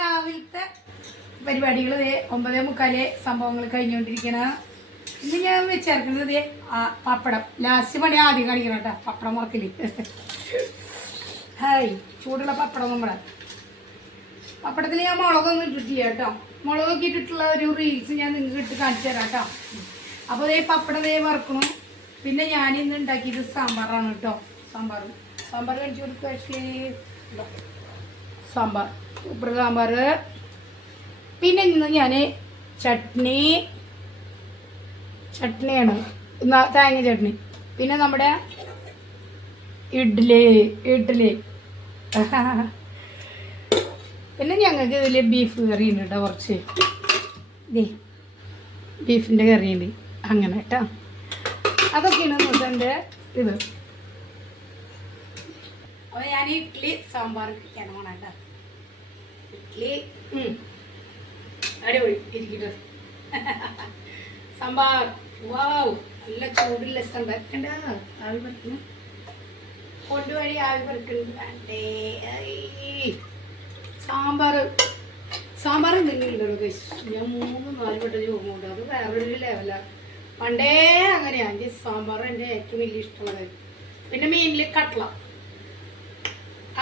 രാവിലത്തെ പരിപാടികൾ 9:45 സംഭവങ്ങൾ കഴിഞ്ഞുകൊണ്ടിരിക്കണ. ഇന്ന് ഞാൻ വെച്ചേർക്കുന്നത് പപ്പടം. ലാസ്റ്റ് പണി ആദ്യം കാണിക്കണം കേട്ടോ, പപ്പടം മുറക്കില്. ഹായ്, ചൂടുള്ള പപ്പടം. നമ്മുടെ പപ്പടത്തിൽ ഞാൻ മുളകൊന്നും ഇട്ടിട്ടില്ല കേട്ടോ. മുളകൊക്കെ ഇട്ടിട്ടുള്ള ഒരു റീൽസ് ഞാൻ നിങ്ങൾക്ക് ഇട്ട് കാണിച്ചു തരാം കേട്ടോ. അപ്പോൾ പപ്പടം വറക്കണം. പിന്നെ ഞാനിന്ന് ഉണ്ടാക്കിയത് സാമ്പാറാണ് കേട്ടോ. സാമ്പാർ കഴിച്ചു കൊടുക്കുക. സാമ്പാർ, സൂപ്പർ സാമ്പാർ. പിന്നെ ഇന്ന് ഞാൻ ചട്നിയാണ്, തേങ്ങ ചട്നി. പിന്നെ നമ്മുടെ ഇഡ്ഡലി. പിന്നെ ഞങ്ങൾക്ക് ഇതിൽ ബീഫ് കറിയുണ്ട് കേട്ടോ, കുറച്ച് ബീഫിൻ്റെ കറിയുണ്ട്. അങ്ങനെ കേട്ടോ, അതൊക്കെയാണ് ഇന്നത്തെ എൻ്റെ ഇത്. അപ്പോൾ ഞാൻ ഇഡ്ഡലി സാമ്പാർ കഴിക്കാനും വേണം കേട്ടോ. ഇഡ്ഡലി അടിപൊളി ഇരിക്കട്ടെ. സാമ്പാർ വാവ്, നല്ല ചൂടുള്ള സാമ്പാർ കണ്ട. ആവി പറിക്കുന്നു, കൊണ്ടുവഴി ആവി പറിക്കുന്നുണ്ട്. സാമ്പാർ എന്തെങ്കിലും ഞാൻ 3-4 വട്ടം ചോറുമുണ്ട്. അത് വേറൊരു ലെവലാണ്. പണ്ടേ അങ്ങനെയാണ്. എനിക്ക് സാമ്പാർ എൻ്റെ ഏറ്റവും വലിയ ഇഷ്ടമുള്ളത്. പിന്നെ മീനിൽ കട്ട്ള,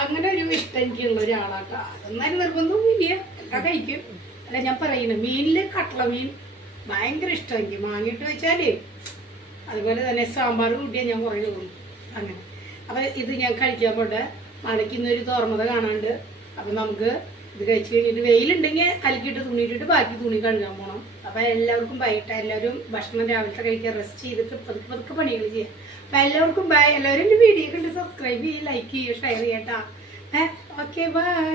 അങ്ങനെ ഒരു ഇഷ്ടം എനിക്കുള്ള ഒരാളാട്ടോ. അതൊന്നും നിർബന്ധമൊന്നുമില്ല, ഒക്കെ കഴിക്കും. അല്ല ഞാൻ പറയുന്നത്, മീനിൽ കട്ട്ള മീൻ ഭയങ്കര ഇഷ്ടം എനിക്ക്. വാങ്ങിയിട്ട് വെച്ചാൽ അതുപോലെ തന്നെ സാമ്പാർ കൂട്ടിയാൽ ഞാൻ കുറേ തോന്നും അങ്ങനെ. അപ്പോൾ ഇത് ഞാൻ കഴിക്കാൻ പോട്ടെ. മഴയ്ക്ക് ഇന്നൊരു തോർമത കാണാണ്ട്. അപ്പം നമുക്ക് ഇത് കഴിച്ച് കഴിഞ്ഞിട്ട് വെയിലുണ്ടെങ്കിൽ അലക്കിയിട്ട് തുണിയിട്ടിട്ട് ബാക്കി തുണി കഴുകാൻ പോകണം. അപ്പോൾ എല്ലാവർക്കും ബൈട്ട്. എല്ലാവരും ഭക്ഷണം രാവിലത്തെ കഴിക്കാൻ റെസ്റ്റ് ചെയ്തിട്ട് പതുക്കെ പണികൾ ചെയ്യാം. അപ്പോൾ എല്ലാവർക്കും ബൈ. എല്ലാവരും എൻ്റെ വീഡിയോ കണ്ട് സബ്സ്ക്രൈബ് ചെയ്യുക, ലൈക്ക് ചെയ്യുക, ഷെയർ ചെയ്യട്ടാ. Okay, by.